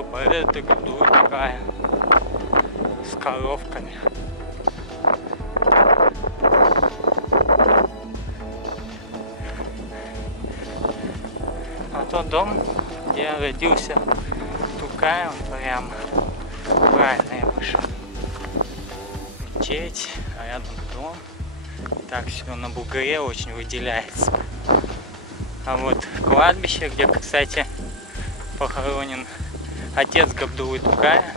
Снова по этой гряду такая с коровками. А тот дом, где родился Тукай, он прямо правильно я вышел. Мечеть, а рядом дом. Так все на бугре очень выделяется. А вот кладбище, где, кстати, похоронен отец Габдуллы Тукая.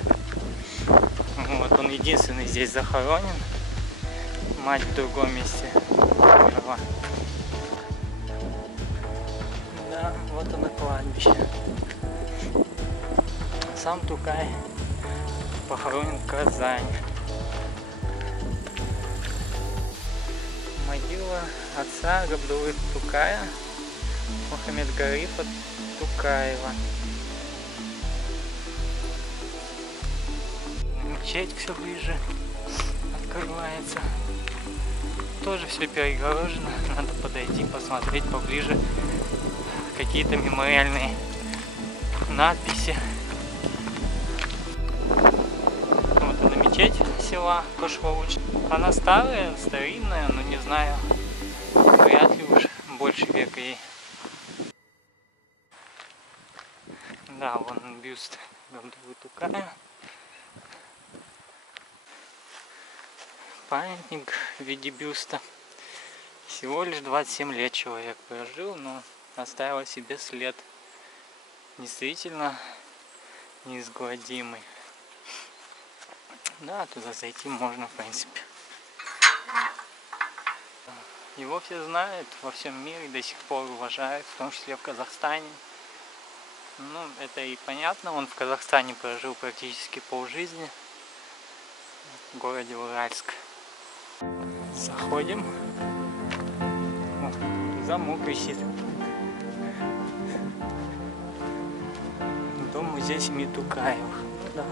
Вот он единственный здесь захоронен. Мать в другом месте умерла. Да, вот оно кладбище. Сам Тукай похоронен в Казани. Могила отца Габдуллы Тукая, Мухаммедгарифа Тукаева. Мечеть все ближе открывается. Тоже все перегорожено. Надо подойти, посмотреть поближе. Какие-то мемориальные надписи. Вот она мечеть села Кошлауч. Она старая, старинная, но не знаю. Вряд ли уж больше века ей. Да, вон бюст Габдуллы Тукая. Памятник в виде бюста. Всего лишь 27 лет человек прожил, но оставил о себе след действительно неизгладимый. Да, туда зайти можно, в принципе. Его все знают во всем мире, до сих пор уважают, в том числе в Казахстане. Ну, это и понятно, он в Казахстане прожил практически полжизни, в городе Уральск. Заходим. О, замок висит. Дом-музей семьи Тукаевых. Ну да.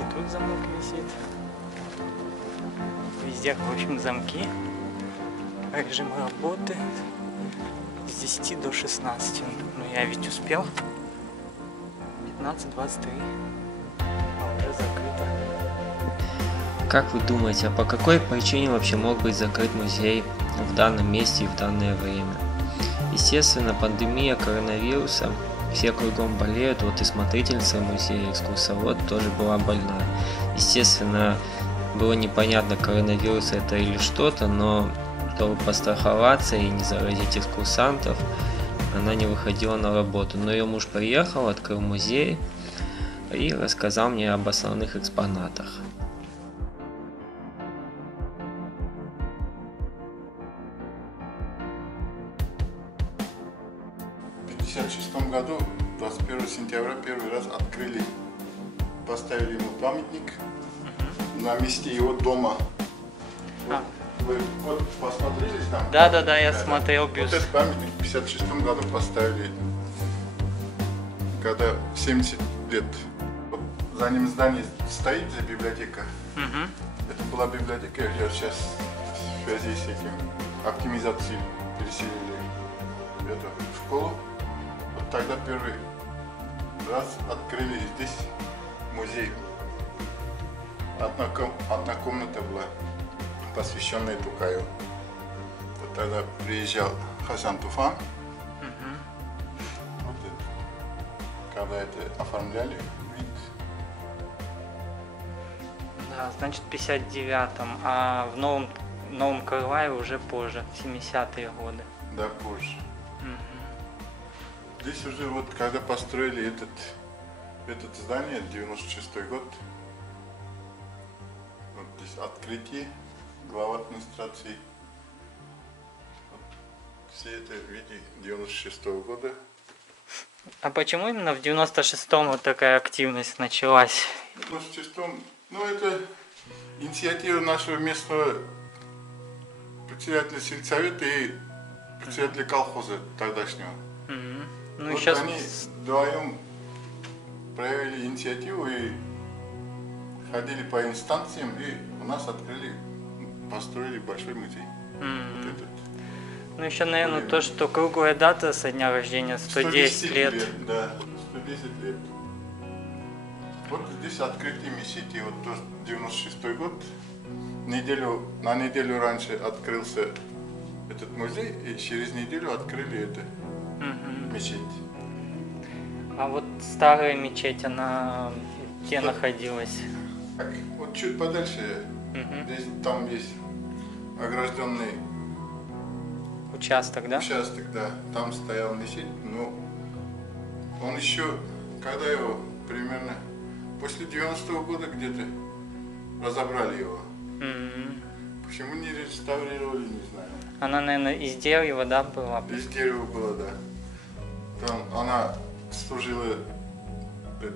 И тут замок висит. Везде, в общем, замки. Режим работы с 10 до 16. Ну я ведь успел. 15:23. А уже закрыто. Как вы думаете, а по какой причине вообще мог быть закрыт музей в данном месте и в данное время? Естественно, пандемия коронавируса, все кругом болеют, вот и смотрительница музея, экскурсовод тоже была больна. Естественно, было непонятно, коронавирус это или что-то, но чтобы постраховаться и не заразить экскурсантов, она не выходила на работу. Но ее муж приехал, открыл музей и рассказал мне об основных экспонатах. В 1956 году, 21 сентября, первый раз открыли, поставили ему памятник на месте его дома. Вы вот посмотрели там? Да, я смотрел бюст. Вот этот памятник в 1956 году поставили, когда 70 лет. Вот за ним здание стоит, за библиотека. Это была библиотека, ее сейчас в связи с этим оптимизацией переселили в эту школу. Вот тогда первый раз открыли здесь музей. Одна комната была, посвященная Тукаю. Вот тогда приезжал Хасан Туфан. Вот это, когда это оформляли вид. Да, значит, в 59-м, а в новом Крылае уже позже, в 70-е годы. Да, позже. Здесь уже вот когда построили это здание, 96-й год, вот здесь открытие, глава администрации. Вот, все это в виде 96-го года. А почему именно в 96-м вот такая активность началась? В 96-м, ну это инициатива нашего местного председателя сельсовета и председателя колхоза тогдашнего. Ну, вот сейчас... они вдвоем проявили инициативу и ходили по инстанциям, и у нас открыли, построили большой музей. Вот этот. Ну еще, наверное, то, что круглая дата со дня рождения 110 лет. Да, 110 лет. Вот здесь открытые мечети, вот 96-й год. На неделю раньше открылся этот музей, и через неделю открыли эту мечеть. А вот старая мечеть, она где находилась? Так, вот чуть подальше, здесь, там есть огражденный Участок, да? участок, да, там стоял мечеть, но он еще, когда его примерно после 90-го года где-то разобрали его. Почему не реставрировали, не знаю. Она, наверное, из дерева, да, была? Из дерева было, да. Там она служила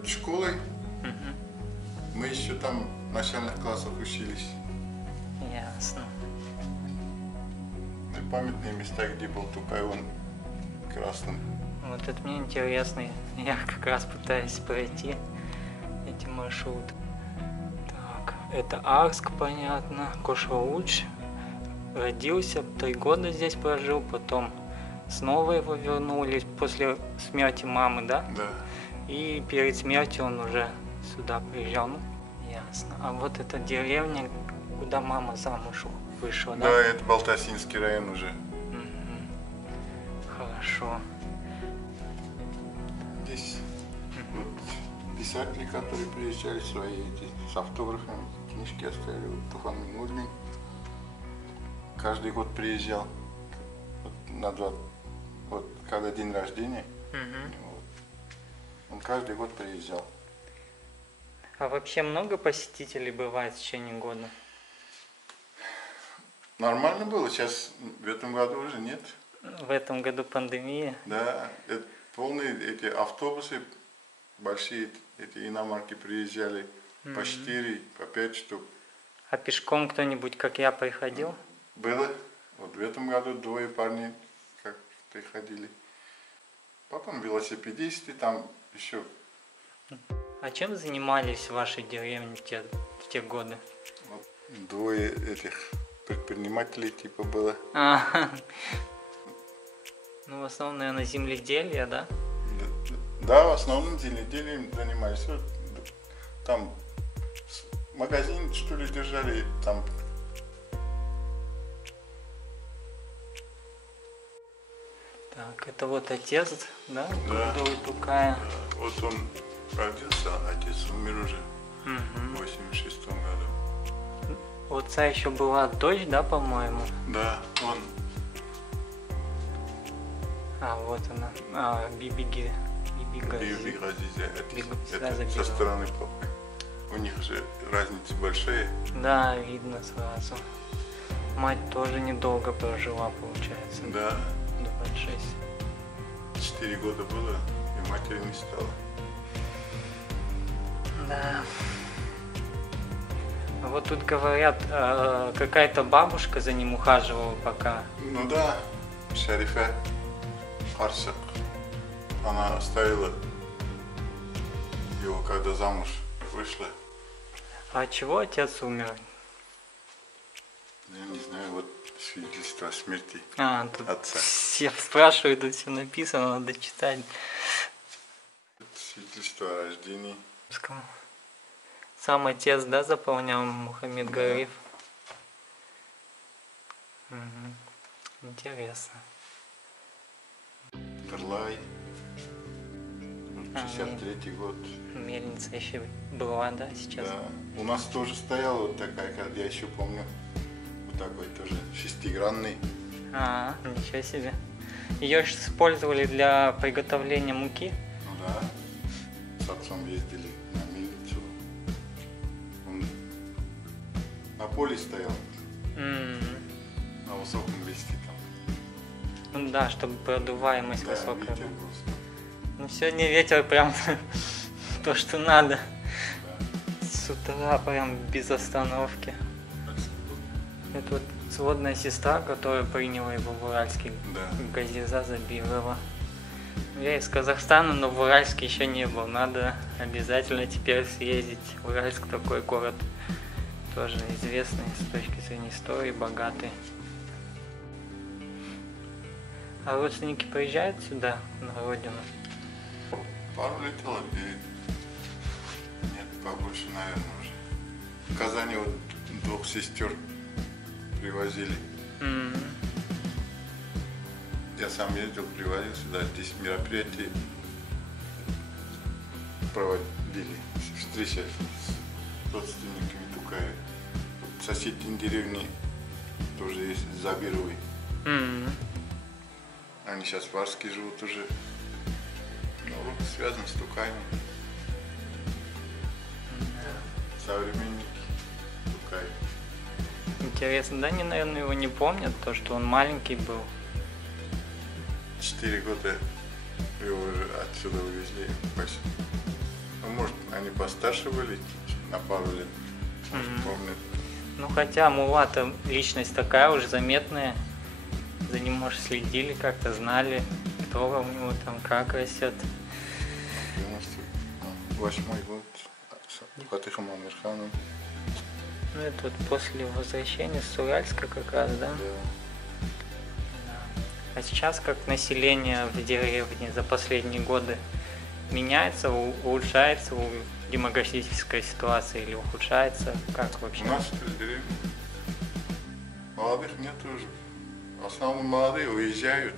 школой. Мы еще там в начальных классах учились. Ясно. И памятные места, где был Тукай, он красным. Вот это мне интересно. Я как раз пытаюсь пройти эти маршруты. Так, это Арск, понятно. Кошалуч. Родился, 3 года здесь прожил, потом снова его вернули после смерти мамы, да? Да. И перед смертью он уже сюда приезжал. Ну, ясно. А вот эта деревня, куда мама замуж вышла, да? Да, это Балтасинский район уже. Хорошо. Здесь вот писатели, которые приезжали, свои эти, с автографами, книжки оставили. Вот Туфан Мингульдин каждый год приезжал вот когда день рождения, вот, он каждый год приезжал. А вообще много посетителей бывает в течение года? Нормально было, сейчас в этом году уже нет. В этом году пандемия. Да, это полные эти автобусы, большие эти иномарки приезжали, по 4, по 5 штук. А пешком кто-нибудь, как я, приходил? Было. Вот в этом году 2 парней как приходили. Потом велосипедисты, там еще. А чем занимались в вашей деревне в те годы? Вот 2 этих предпринимателей типа было. Ну, в основном, наверное, земледелие, да? Да, в основном земледелием занимались. Вот, там магазин, что ли, держали, там. Так, это вот отец, да? Да. Кудовый Тукая. Вот он родился, а отец умер уже в 86 году. У отца еще была дочь, да, по-моему? Да, он. А, вот она. Биби Газизи, это Газизи. со стороны папы. У них же разница большая. Да, видно сразу. Мать тоже недолго прожила, получается. Да. 26. 4 года было, и матери не стало. Да. А вот тут говорят, какая-то бабушка за ним ухаживала пока. Ну да, Шарифа Харсак. Она оставила его, когда замуж вышла. А от чего отец умер? Я не знаю, вот свидетельство о смерти Тут отца. все спрашивают, тут все написано, надо читать. Свидетельство о рождении. Сам отец, да, заполнял Мухаммед Гариф? Интересно. Карлай. 63-й год. Мельница еще была, да, сейчас? Да. У нас тоже стояла вот такая, как я еще помню. Вот такой тоже шестигранный. Ничего себе. Ее же использовали для приготовления муки? Ну да. С отцом ездили на мельницу. Он на поле стоял. На высоком листе там. Ну да, чтобы продуваемость Да, высокая. ветер был. Ну сегодня ветер прям то, что надо. Да. С утра прям без остановки. Это вот сводная сестра, которая приняла его в Уральске. Да. Газиза Забирова. Я из Казахстана, но в Уральске еще не был. Надо обязательно теперь съездить. Уральск такой город тоже известный с точки зрения истории, богатый. А родственники приезжают сюда, на родину? Пару летело, нет. побольше, наверное, уже. В Казани вот 2 сестер привозили. Я сам ездил, привозил сюда. Здесь мероприятия проводили. Встреча с родственниками Тукая. В соседней деревне тоже есть Забировы. Они сейчас в Арске живут уже. Ну, вот связан с Тукаями. Современники Тукай. Интересно, да, они, наверное, его не помнят, то, что он маленький был. 4 года его уже отсюда увезли почти. Ну, может, они постарше были, на пару лет, может, помнят. Ну, хотя Мулата личность такая уже заметная. За ним, может, следили как-то, знали, кто у него там, как растет. 98-й год с Фатихом Амирханом. Ну, это вот после возвращения с Уральска как раз, да? Да. А сейчас как население в деревне за последние годы меняется, улучшается демографическая ситуация или ухудшается? Как вообще? У нас в деревне молодых нет уже. В основном молодые уезжают.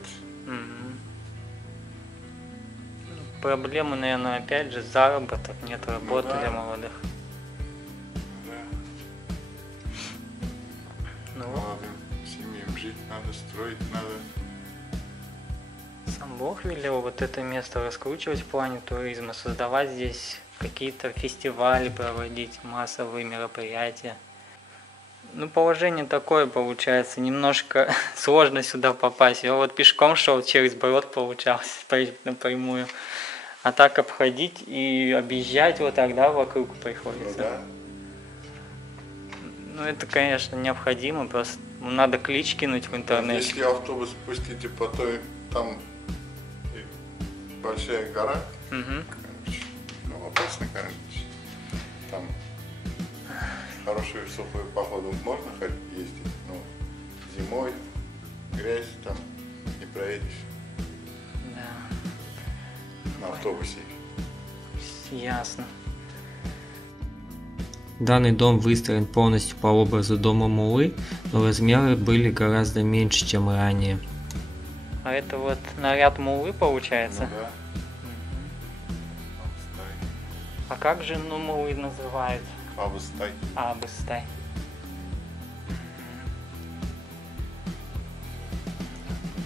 Проблема, наверное, опять же, заработок, нет работы да. для молодых. Да. Ну, Молодым семьям жить надо, строить надо. сам Бог велел вот это место раскручивать в плане туризма, создавать здесь какие-то фестивали, проводить массовые мероприятия. Ну, положение такое получается, немножко сложно сюда попасть. Я вот пешком шел, через Брод получалось проехать напрямую. А так обходить и объезжать вот тогда вокруг приходится. Ну, да. Ну, это, конечно, необходимо, просто надо клич кинуть в интернете. Если автобус пустите по той, там большая гора, короче, ну, опасно, короче. Там хорошую высокую походу можно ездить, но зимой грязь там не проедешь Да. на автобусе. Ясно. Данный дом выстроен полностью по образу дома Муллы, но размеры были гораздо меньше, чем ранее. А это вот наряд Муллы получается? Ну, да. А как же Муллы называют? Абыстай. Абыстай.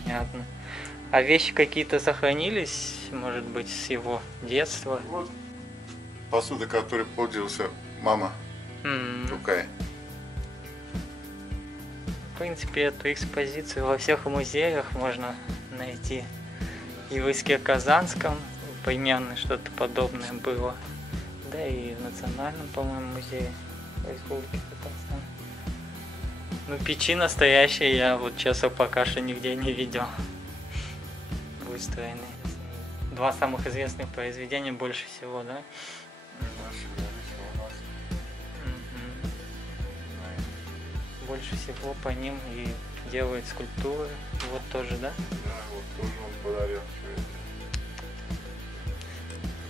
Понятно. А вещи какие-то сохранились, может быть, с его детства? Вот посуда, которой пользовался мама Тукай. В принципе, эту экспозицию во всех музеях можно найти. И в Иске-Казанском примерно что-то подобное было. Да и в Национальном, по-моему, музее Республики Татарстан. Ну, печи настоящие я вот честно пока что нигде не видел. Выстроены. 2 самых известных произведения больше всего, да? Больше всего по ним и делают скульптуры. Вот тоже, да? Да, вот тоже он подарил все это.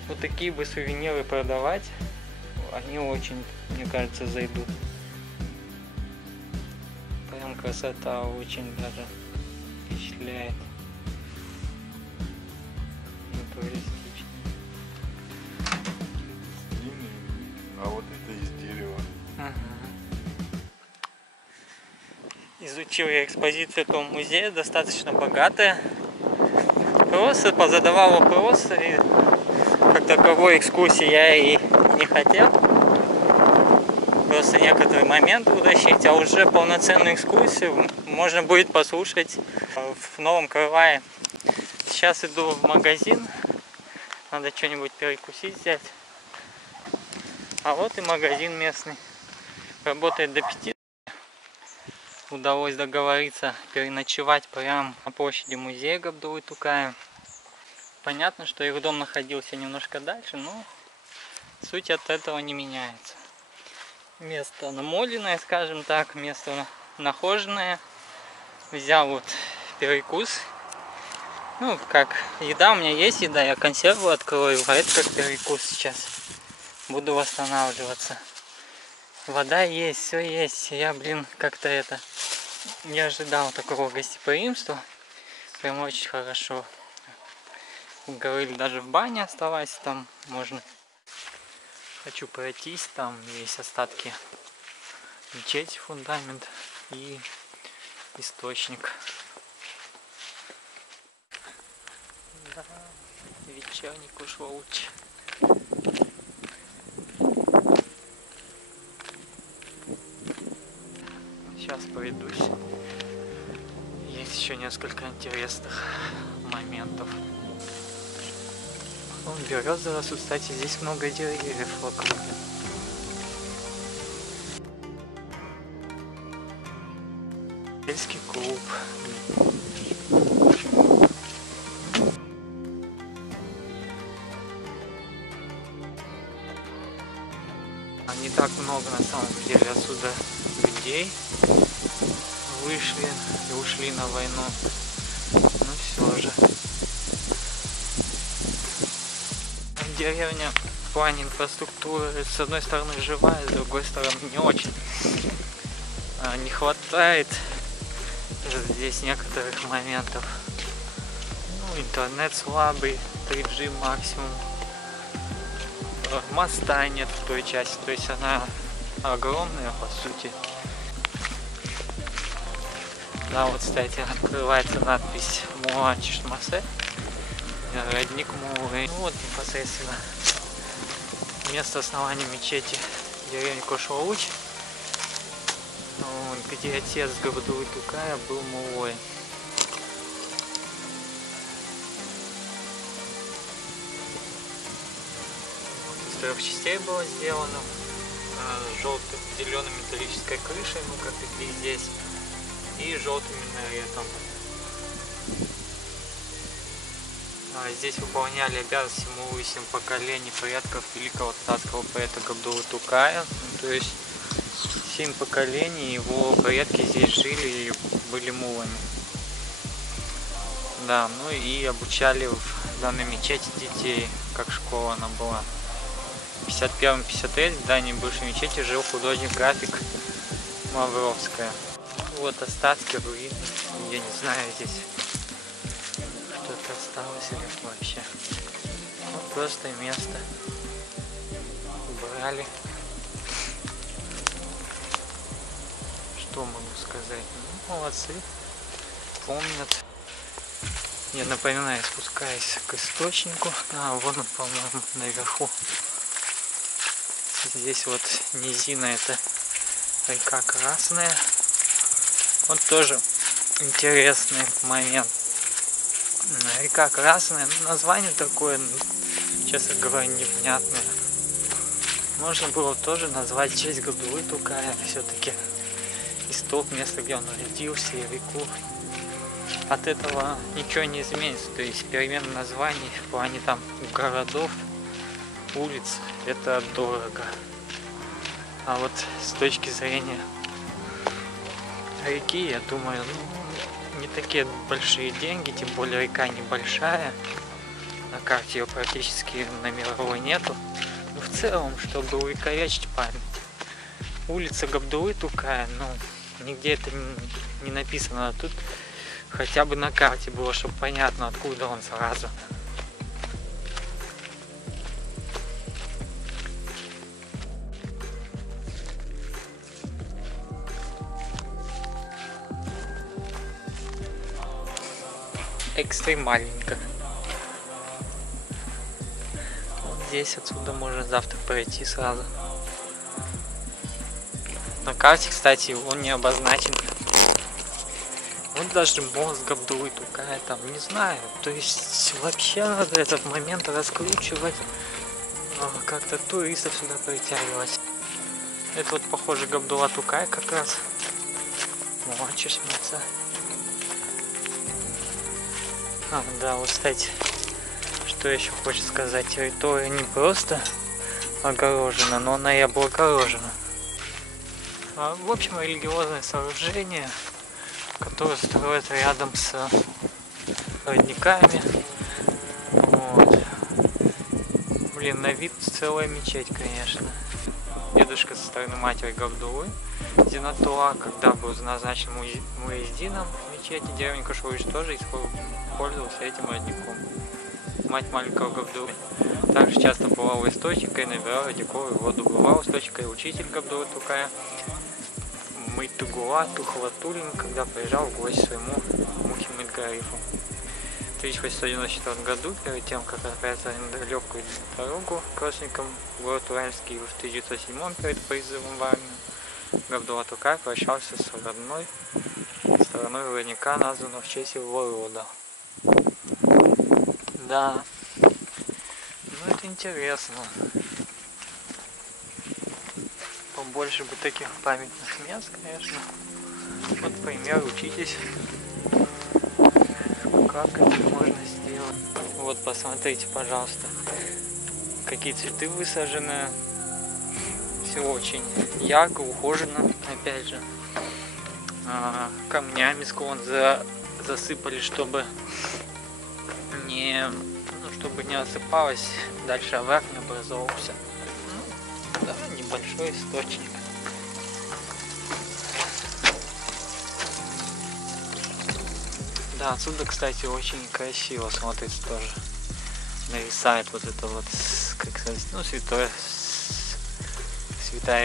Вот такие бы сувениры продавать, они очень, мне кажется, зайдут. Прям красота очень даже впечатляет. Натуралистично. Длинный, а вот это из дерева. Изучил я экспозицию этого музея, достаточно богатая. Просто позадавал вопросы, и как таковой экскурсии я и не хотел. Просто некоторые моменты уточнить, а уже полноценную экскурсию можно будет послушать в Новом Крылае. Сейчас иду в магазин, надо что-нибудь перекусить взять. А вот и магазин местный, работает до 5. Удалось договориться переночевать прямо на площади музея Габдуллы Тукая. Понятно, что их дом находился немножко дальше, но суть от этого не меняется. Место намоленное, скажем так, место нахоженное. Взял вот перекус. Ну, как еда, у меня есть еда, я консерву открою, а это как перекус сейчас. буду восстанавливаться. Вода есть, все есть. Я, как-то не ожидал такого гостеприимства. Прям очень хорошо. Говорили, даже в бане оставайся, там можно. Хочу пройтись, там есть остатки мечети, фундамент и источник. Да, вечерний Кушлоуч. Сейчас пройдусь. Есть еще несколько интересных моментов. Березы растут, кстати, здесь много деревьев вокруг. Сельский клуб. Не так много на самом деле отсюда людей вышли и ушли на войну. Но все же. Деревня в плане инфраструктуры с одной стороны живая, с другой стороны не очень. Не хватает здесь некоторых моментов. Ну, интернет слабый, 3G максимум. Моста нет в той части, то есть она огромная по сути. Да, вот, кстати, открывается надпись Муачишмасе, родник Муры. Ну вот непосредственно место основания мечети деревни Кушлоуч, где отец Габдулы Тукая был мулой. Из 3 частей было сделано, желто-зеленой металлической крышей, ну как и здесь, и желтым минаретом. Здесь выполняли обязанности муллы 7 поколений предков великого татарского поэта Габдулы Тукая. То есть 7 поколений его предки здесь жили и были муллами. Да, ну и обучали в данной мечети детей, как школа она была. В 51-53 в здании бывшей мечети жил художник-график Мавровская. Вот остатки руин, я не знаю здесь что-то осталось или вообще. Ну, просто место убрали. Что могу сказать? Ну, молодцы, помнят. Я напоминаю, спускаюсь к источнику. Вон он, по-моему, наверху. Здесь вот низина, это река Красная. Вот тоже интересный момент. Река Красная, ну, название такое, честно говоря, невнятное. Можно было тоже назвать в честь Габдулы Тукая, все-таки исток, место, где он родился, и реку. От этого ничего не изменится, то есть перемена названий в плане там городов, улиц, это дорого. А вот с точки зрения реки, я думаю, ну, не такие большие деньги, тем более река небольшая, на карте ее практически на мировой нету. Но в целом, чтобы увековечить память, улица Габдулы Тукая, ну, нигде это не написано, а тут хотя бы на карте было, чтобы понятно, откуда он сразу. Экстремальненько. Вот здесь отсюда можно завтра пройти сразу. На карте, кстати, он не обозначен. Вот даже мост Габдулы Тукая там, не знаю. То есть вообще надо этот момент раскручивать, как-то туристов сюда притягивать. Это вот похоже Габдула Тукай как раз. Муачишмасе. Да, вот, кстати, что еще хочется сказать, территория не просто огорожена, но она и облагорожена. В общем, религиозное сооружение, которое строят рядом с родниками. Вот. Блин, на вид целая мечеть, конечно. Дедушка со стороны матери Габдулы Зинатула, когда был назначен муездином мечети, деревни Кашуиш тоже пользовался этим родником. Мать маленького Габдулы также часто бывала у источника и набирала родниковую воду. Бывал у источника и учитель Габдулы Тукая Майтугула Тухватулин, когда приезжал в гости своему Мухаммед Гарифу. В 1894 году, перед тем, как отправиться на легкую дорогу к родственникам в город Уральский, в 1907 перед призывом в армию, Габдулла Тукай прощался с родной стороной родника, названного в честь его рода. Да, ну это интересно. Побольше бы таких памятных мест, конечно. Вот пример, учитесь, как это можно сделать. Вот посмотрите, пожалуйста, какие цветы высажены. Все очень ярко, ухожено, опять же. Камнями склон засыпали, чтобы не осыпалось, дальше овраг не образовался. Ну, да, небольшой источник. Да, отсюда, кстати, очень красиво смотрится тоже. Нависает вот это вот, как сказать, ну, святая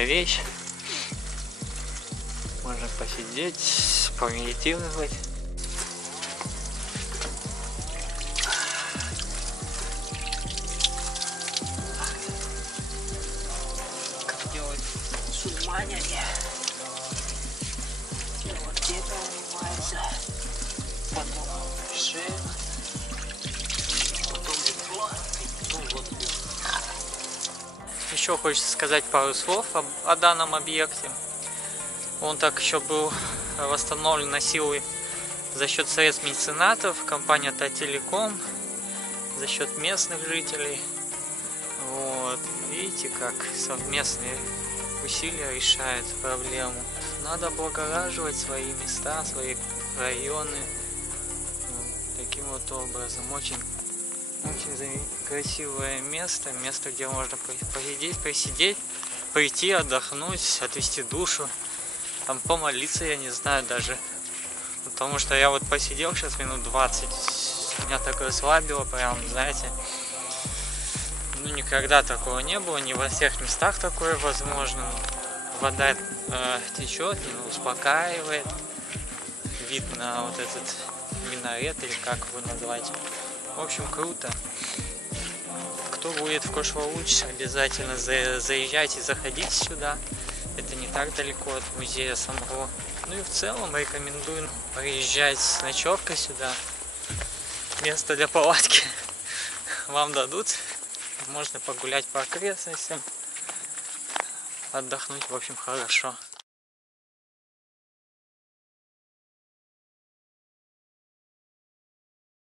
вещь. Можно посидеть, помедитировать. Как делают мусульмане. Вот это занимается. Потом шея. Потом лицо. Потом вот. Еще хочется сказать пару слов о данном объекте. Он так еще был восстановлен на силу за счет средств меценатов, компания Тателеком, за счет местных жителей. Вот. Видите, как совместные усилия решают проблему. Надо облагораживать свои места, свои районы. Вот таким вот образом. Очень красивое место, где можно посидеть, прийти, отдохнуть, отвести душу. Там помолиться, я не знаю даже. Потому что я вот посидел сейчас минут 20. Меня так расслабило, прям, знаете. Ну, никогда такого не было, не во всех местах такое возможно. Вода течет, успокаивает. Вид на вот этот минарет, или как его назвать. В общем, круто. Кто будет в Кош-Луч, обязательно заезжайте, заходите сюда. Это не так далеко от музея самого. Ну и в целом рекомендую приезжать с ночевкой сюда. Место для палатки вам дадут. Можно погулять по окрестностям. Отдохнуть, в общем, хорошо.